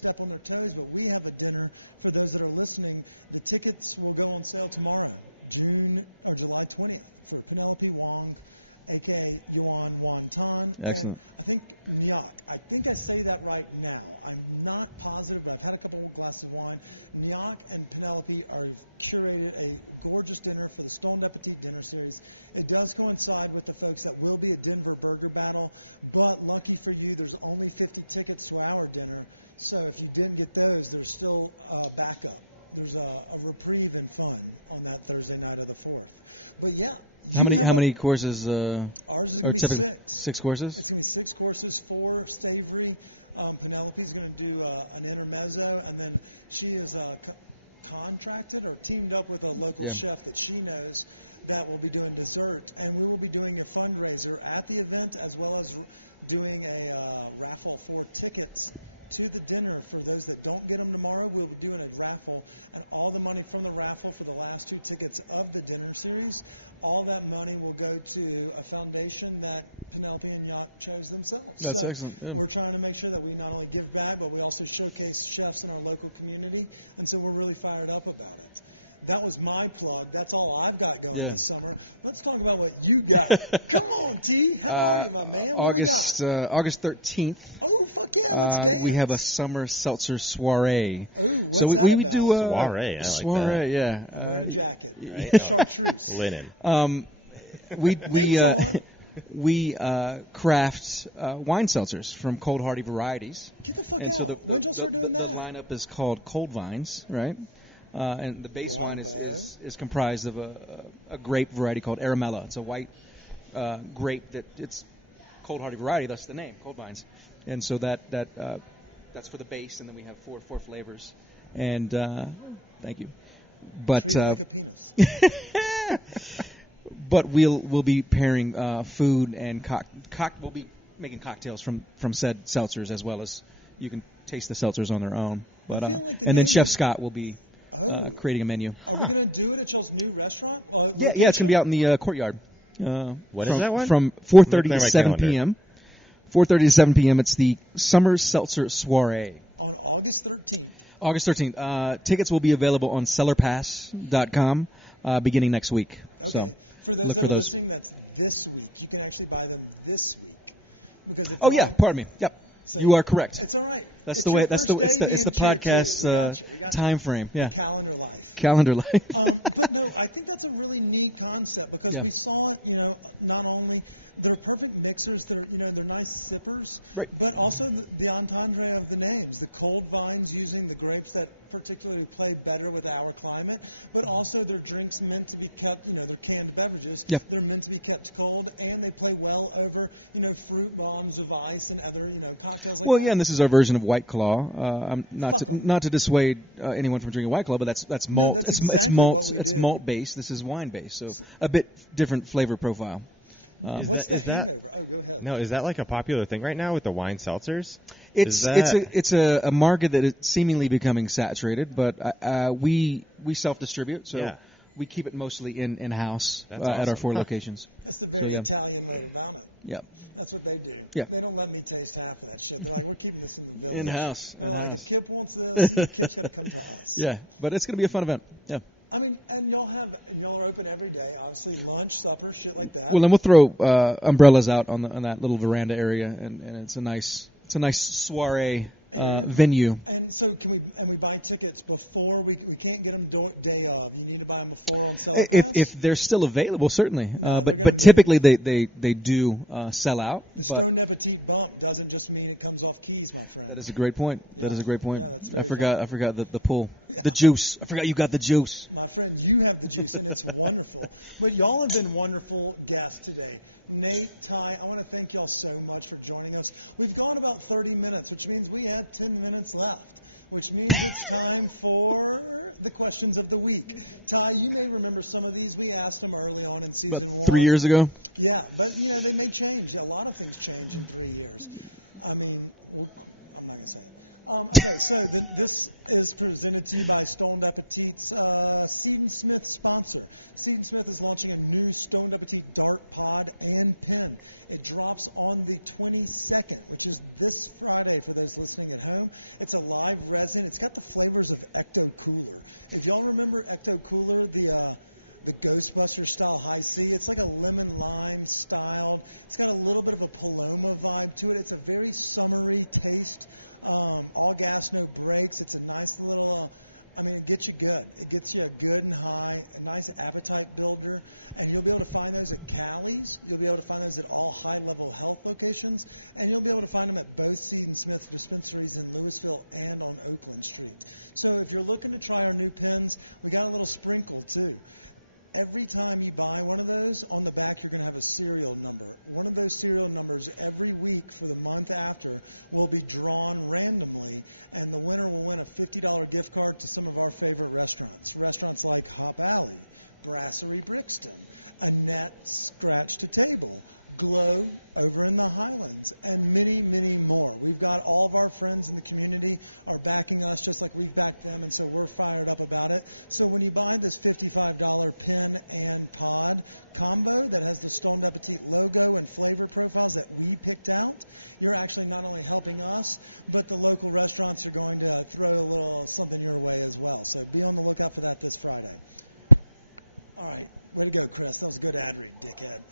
step on their toes, but we have a dinner for those that are listening. The tickets will go on sale tomorrow, July 20th, for Penelope Wong, a.k.a. Yuan Wonton, and I think Nyak. I think I say that right now. I'm not positive, but I've had a couple of glasses of wine. Nyak and Penelope are curated a gorgeous dinner for the Stone Appetit dinner series. It does coincide with the folks that will be at Denver Burger Battle, but lucky for you, there's only 50 tickets to our dinner, so if you didn't get those, there's still backup. There's a reprieve and fun on that Thursday night of the 4th. But yeah. How many courses? Ours is going to be 6. 6 courses? It's going to be 6 courses, 4 savory. Penelope's going to do an intermezzo, and then she is contracted or teamed up with a local chef that she knows that will be doing dessert. And we will be doing a fundraiser at the event, as well as doing a raffle for tickets to the dinner. For those that don't get them tomorrow, we'll be doing a raffle, and all the money from the raffle for the last 2 tickets of the dinner series, all that money will go to a foundation that Penelope and Yacht chose themselves. That's excellent. Yeah. We're trying to make sure that we not only give back, but we also showcase chefs in our local community, and so we're really fired up about it. That was my plug. That's all I've got going this summer. Let's talk about what you got. Come on, T. How are you, my man? What we got? August 13th. Oh, fuck yeah. Let's dance. We have a summer seltzer soiree. Oh, what's that about? Do a soiree. I like soiree, that. yeah. I'm wearing a jacket. Right? Chartreuse. Linen. We craft wine seltzers from cold hardy varieties. Get the fuck out. When did y'all start doing that? The lineup is called Cold Vines, right? And the base wine is comprised of a grape variety called Aramella. It's a white grape that it's cold hardy variety. That's the name, Cold Vines. And so that's for the base, and then we have four flavors. And thank you. But treat it like a penis. But we'll be pairing food and we'll be making cocktails from said seltzers, as well as you can taste the seltzers on their own. But, I feel like and then Chef Scott will be creating a menu. Are we going to do it at y'all's new restaurant? Yeah, it's going to be out in the courtyard. What is that one? From 4:30 to 7 p.m. 4:30 to 7 p.m. It's the Summer Seltzer Soiree. On August 13th. August 13th. Tickets will be available on sellerpass.com beginning next week. Okay. So for those that are listening, that's this week. You can actually buy them this week. Because if pardon me. Yep. So you are correct. It's all right. That's the way. It's the podcast time frame. Yeah. The calendar life. But no, I think that's a really neat concept because we saw it. Not only they're perfect mixers, they're nice sippers, right. But also the entendre of the names, the cold vines using the grapes that particularly play better with our climate, but also their drinks meant to be kept. They're canned beverages. Yeah. They're meant to be kept cold, and they play well over fruit bombs of ice and other cocktails like that. Well, yeah, and this is our version of White Claw. Not to dissuade anyone from drinking White Claw, but that's malt. No, that's exactly what we do. It's malt based. This is wine based, so a bit different flavor profile. What's the hangover? Oh, go ahead. No, is that like a popular thing right now with the wine seltzers? It's a market that is seemingly becoming saturated, but we self-distribute, so we keep it mostly in-house at our 4 locations. That's the very Italian way about it. Yeah. That's what they do. Yeah. They don't let me taste half of that shit. They're like, we're keeping this in the village. In-house. They're like, if Kip wants this, Kip's got to come to us. Yeah, but it's going to be a fun event. Yeah. I mean, and y'all are open every day, obviously, lunch, supper, shit like that. Well, then we'll throw umbrellas out on that little veranda area, and it's a nice soiree venue. And so we buy tickets before we can't get them day of. You need to buy them before on SellerPass? If they're still available, certainly. No, but typically they do sell out. The Stone Appetit bump doesn't just mean it comes off keys, my friend. That is a great point. Yeah. That is a great point. Yeah, that's very I forgot the pull. Yeah. The juice. I forgot you got the juice. My friend, you have the juice, and it's wonderful. But y'all have been wonderful guests today. Nate, Ty, I want to thank y'all so much for joining us. We've gone about 30 minutes, which means we have 10 minutes left, which means it's time for the questions of the week. Ty, you may remember some of these. We asked them early on in season 1. 3 years ago? Yeah, but, they may change. A lot of things change in 3 years. I mean, I'm not going to say it. Okay, so this is presented to you by Stoned Appetit's Seed and Smith sponsor. Seed and Smith is launching a new Stoned Appetit dart pod and pin. It drops on the 22nd, which is this Friday for those listening at home. It's a live resin. It's got the flavors of Ecto Cooler. If y'all remember Ecto Cooler, the Ghostbuster style high C. It's like a lemon lime styled. It's got a little bit of a Paloma vibe to it. It's a very summery taste. All gas, no brakes. It's a nice little, it gets you good. It gets you a good and high, a nice appetite builder. And you'll be able to find those at Callie's. You'll be able to find those at all high-level health locations. And you'll be able to find them at both Seed and Smith dispensaries in Louisville and on Oakland Street. So if you're looking to try our new pens, we got a little sprinkle, too. Every time you buy one of those, on the back you're going to have a serial number. One of those serial numbers every week for the month after will be drawn randomly, and the winner will win a $50 gift card to some of our favorite restaurants. Restaurants like Hop Alley, Brasserie Brixton, Annette Scratch to Table, Glow over in the Highlands, and many, many more. We've got all of our friends in the community are backing us just like we've backed them, and so we're fired up about it. So when you buy this $55 pin and pod combo that has the Stoned Appetit logo and flavor profiles that we picked out, you're actually not only helping us, but the local restaurants are going to throw a little something your way as well. So be on the lookout for that this Friday. All right. Way to go, Chris. That was a good ad read, dickhead.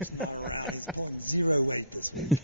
He's not around. He's pulling zero weight this week.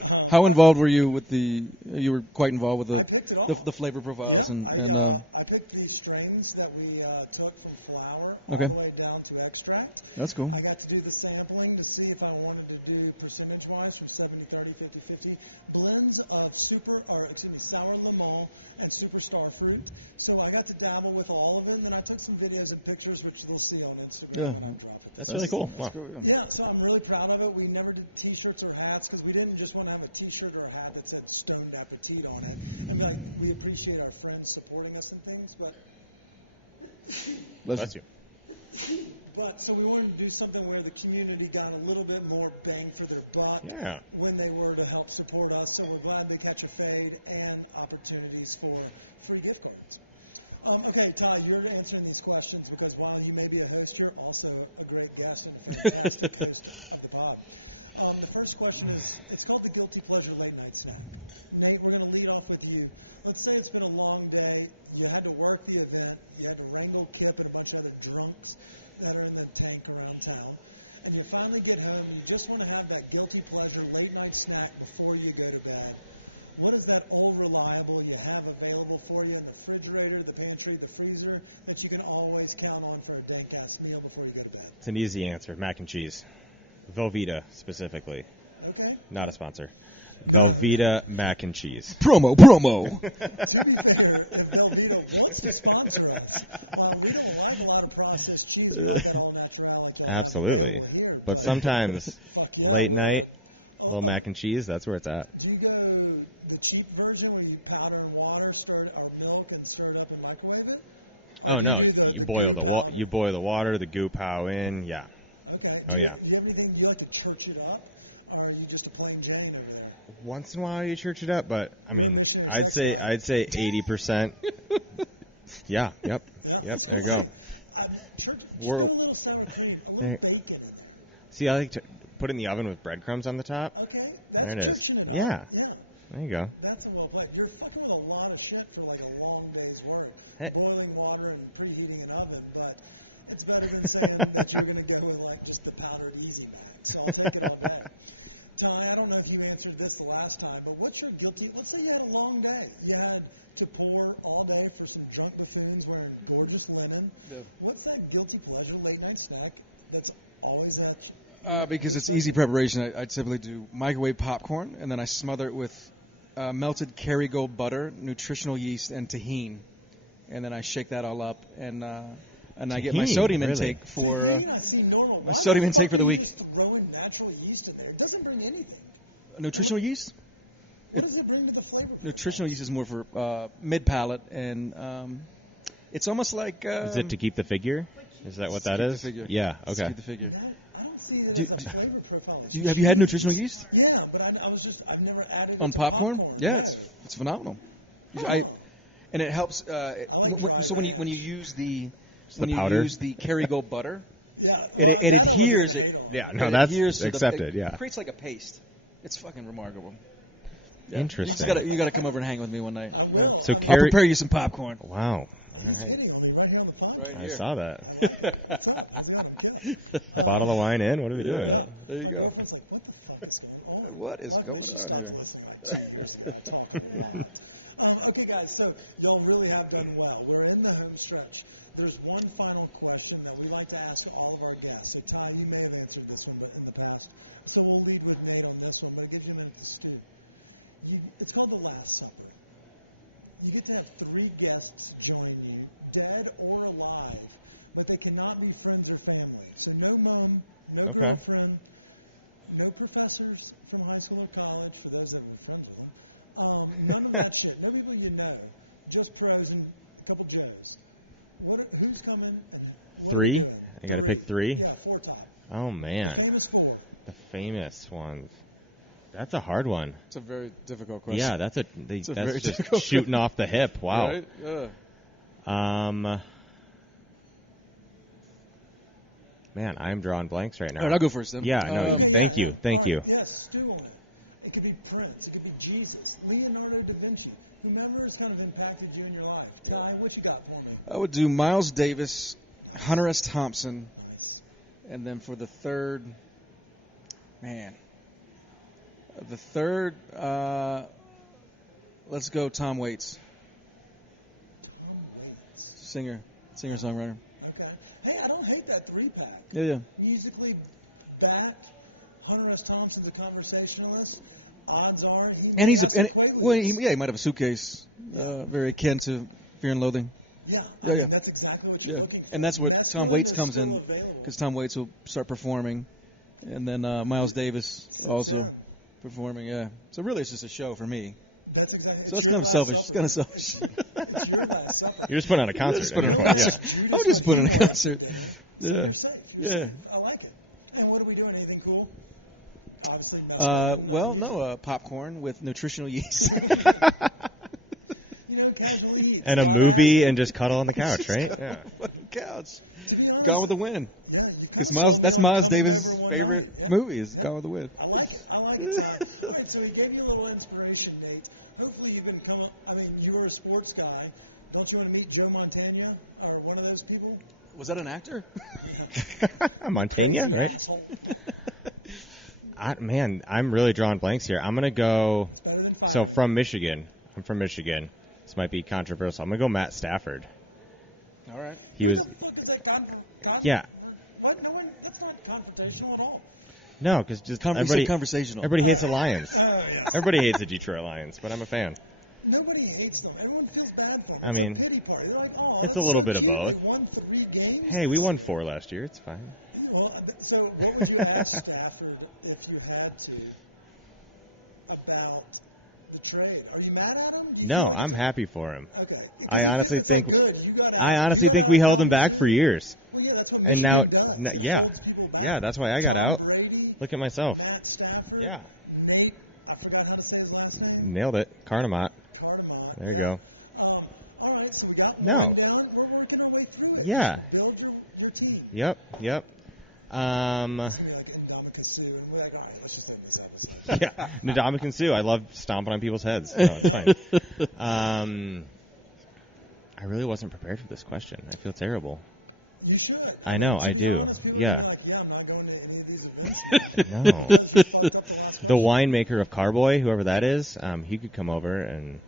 How involved were you with you were quite involved with I picked it all. The flavor profiles. Yeah, I picked the strains that we took from flower all the way down to extract. That's cool. I got to do the sampling to see if I wanted to do percentage-wise from 70-30, 50-50 blends of sour lemon and super star fruit. So I got to dabble with all of it, and then I took some videos and pictures, which they'll see on Instagram when I drop it this week. That's really cool. Wow. Yeah, so I'm really proud of it. We never did T-shirts or hats because we didn't just want to have a T-shirt or a hat that said Stoned Appetit on it and be like, we appreciate our friends supporting us and things, but Bless you. But so we wanted to do something where the community got a little bit more bang for their buck when they were to help support us. So we're glad they catch a fade and opportunities for free gift cards. Okay, Ty, you're answering these questions because while you may be a host, you're also a great guest and a fantastic host of the pod. The first question is, it's called the Guilty Pleasure Late Night Snack. Nate, we're going to lead off with you. Let's say it's been a long day. You had to work the event. You had to wrangle Kip and a bunch of other drunks that are in the tank around town. And you finally get home and you just want to have that guilty pleasure late night snack before you go to bed. What is that old reliable you have available for you in the refrigerator, the pantry, the freezer that you can always count on for a dank-ass meal before you go to bed? It's an easy answer. Mac and cheese. Velveeta, specifically. Okay. Not a sponsor. No. Velveeta mac and cheese. Promo. To be fair, if Velveeta wants to sponsor us, while we don't like a lot of processed cheese, we like that all natural like y'all Absolutely. have available here. But sometimes, fuck yeah, late night, little mac and cheese, that's where it's at. Do you go the cheap version where you powder in water, or milk, and stir it up and microwave it? Or do you do the goo powder? You boil the water, the goo pow in, yeah. Okay. Do you have anything? Do you like to church it up, or are you just a plain Jane over there? Once in a while you church it up, but you're a missionary sex guy. I'd say 80%. Yeah. Yep. Yeah, that's cool. Hey, just throw a little sour cream, a little bacon in there. See, I like to put it in the oven with breadcrumbs on the top. Okay, that's churching it up. Yeah. There you go. That's a well played. You're fucking with a lot of shit for like a long day's work. Boiling water and preheating an oven, but it's better than saying that you were going to go with like just the powdered Easy Mac. So I'll take it all day. Ty, I don't know if you answered this the last time, but what's your guilty? Let's say you had a long day. You had to pour all day for some drunk buffoons wearing gorgeous linen. Yeah. What's that guilty pleasure late night snack that's always at you? Because it's easy preparation. I typically do microwave popcorn, and then I smother it with melted Kerrygold butter, nutritional yeast, and tahini. And then I shake that all up, and I get my sodium intake for... Tahini, I see normal. Why sodium the fuck intake for are the you week. just throwing natural yeast in there? It doesn't bring anything. Nutritional yeast? What does it bring to the flavor profile? Nutritional yeast is more for mid-palate, and it's almost like... is it to keep the figure? Is that what that is? Yeah. Okay. That, I don't see it as a flavor profile. As have you had nutritional yeast? Yeah, but I've never added it to popcorn. Yeah, no. it's phenomenal. Oh. And it helps. I like dry ranch. When you use the powder? You use the Kerrygold butter. Yeah, well, that I wasn't going to hate on. Yeah, no, that's accepted. It creates like a paste. It's fucking remarkable. Yeah. Interesting. You got to come over and hang with me one night. I will. So I'll prepare you some popcorn. Wow. He's hitting on me right here on the podcast. I saw that. I like it. What's up? How's it going? I'm Kip. Bottle of wine in? What are we doing? Yeah. My girlfriend's like, what the fuck is going on? What is Luckily, going she on stopped here? listening like 2 years ago. I talk a lot. Okay, guys, so y'all really have done well. We're in the home stretch. There's one final question that we like to ask all of our guests. So, Ty, you may have answered this one but in the past. So we'll lead with Nate on this one, but it gives you a minute to stew. It's called the Last Supper. You get to have 3 guests join you, dead or alive, but they cannot be friends or family. So no mom, no girlfriend, no professors from high school or college, for those that were friends with them. None of that shit. No people you know. Just pros and a couple Joes. Who's coming and what 3? are we doing? I gotta pick 3? Yeah, 4 top. Oh, man. The famous 4. The famous ones. That's a hard one. It's a very difficult question. Yeah, that's very just difficult shooting off the hip. Wow. Right? Yeah. Man, I'm drawing blanks right now. All right, I'll go first then. Yeah, no. Okay, thank you. Thank All right, you. Yes, stew on it. It could be Prince. It could be Jesus, Leonardo da Vinci, whomever has kind of impacted you in your life. Ty, what you got for me? I would do Miles Davis, Nice. Hunter S. Thompson, Nice. and then for the third, let's go Tom Waits. Tom Waits. Singer-songwriter. Okay. Hey, I don't hate that 3-pack. Yeah. Musically backed. Hunter S. Thompson's a conversationalist. Odds are he may have some Quaaludes. Well, he might have a suitcase. Yeah. Very akin to Fear and Loathing. Yeah, I mean, that's exactly what you're looking for. And that's where Mescaline Tom Waits is comes still in. available. Because Tom Waits will start performing. And then Miles Davis Sits also in. performing, yeah. So really it's just a show for me. That's exactly. It's So it's your kind of last selfish. supper. It's kind of It's your last supper. You're just putting on a concert. No one asked Judas I'm just what he putting on a wanted concert. for dinner, so Yeah. you're safe. You're Yeah. safe. I like it. And what are we doing? Anything cool? Obviously, mescaline and music. Popcorn with nutritional yeast. Casually eat. And a movie and just cuddle on the couch, right? Yeah. On the couch. To be honest, Gone with the Wind. Yeah, you've kind of That's sold me on Miles coming Davis' over one favorite night. Yeah. movie is Yeah. Gone with the Wind. I like it, Ty. All right, so he gave you a little inspiration, Nate. Hopefully you've been you were a sports guy. Don't you want to meet Joe Montana or one of those people? Was that an actor? Montana, Crazy right? asshole. Man, I'm really drawing blanks here. I'm going to go... It's better than firing. So from Michigan. I'm from Michigan. This might be controversial. I'm going to go Matt Stafford. All right. Who the fuck is that? Yeah. What? No one. That's not confrontational at all. No, because just everybody conversational. Everybody hates the Lions. Oh, yes. Everybody hates the Detroit Lions, but I'm a fan. Nobody hates them. Everyone feels bad for them. It's a pity party. They're like, oh, it's that's a little so bit of cute. both. They won 3 games. Hey, we this won year. 4 last year. It's fine. Well, so what would you ask Stafford if you had to about the trade? Are you mad at him? Do you feel like I'm happy for him. Okay, I because honestly it's like think- good. You got out. I honestly you got think out we of held them back Kalamazoo. for years. Well, yeah, that's what And Michigan now- does. It yeah. holds people back. Yeah, that's why I got Tom out. Brady. Look at myself. Matt Stafford. Yeah. Nate. I forgot how to say his last name. Nailed it. Karnemaat. Karnemaat. There you yeah. go. All right, so we got one down. We're working our way through it. Yeah. Just build your team. Yep. It's gonna be like Ndamukong Suh, and we're like, all right, let's just end this episode. Yeah. Ndamukong Suh. I love stomping on people's heads. So it's fine. I really wasn't prepared for this question. I feel terrible. You should. I know, To I be do. honest, people are Yeah. gonna be like, yeah, I'm not going to any of these events now No. because you fucked up the last The question. winemaker of Carboy, whoever that is, he could come over and...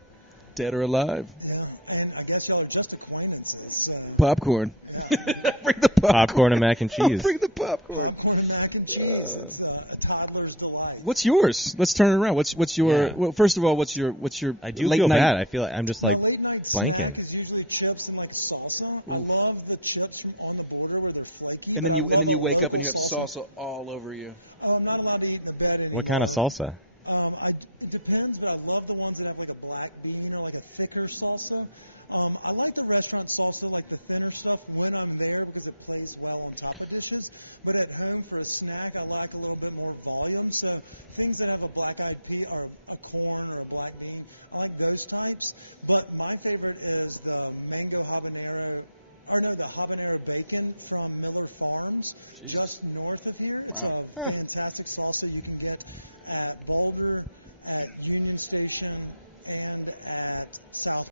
Dead or alive. Yeah, and I guess y'all are just acquaintances. So. Popcorn. Yeah. Bring the popcorn. Popcorn and mac and cheese. Bring the popcorn. Popcorn and mac and cheese. It's a toddler's delight. What's yours? Let's turn it around. What's your? Yeah. Well, first of all, what's your I do late feel night? bad. I feel like I'm just like My late night snack blanking. is usually chips and like salsa. I love the chips from On the Border where they're flaky, And but then I you, love and then a you wake up local and you have salsa. salsa all over you. Oh, I'm not allowed to eat in the bed anymore. What kind of salsa? It depends, but I love the ones that have like a black bean or like a thicker salsa. I like the restaurant salsa, like the thinner stuff, when I'm there because it plays well on top of dishes. But at home for a snack, I like a little bit more volume. So things that have a black-eyed pea or a corn or a black bean, I like those types. But my favorite is the mango habanero. Or no, the habanero bacon from Miller Farms, just north of here. It's a fantastic salsa you can get at Boulder, at Union Station, and at South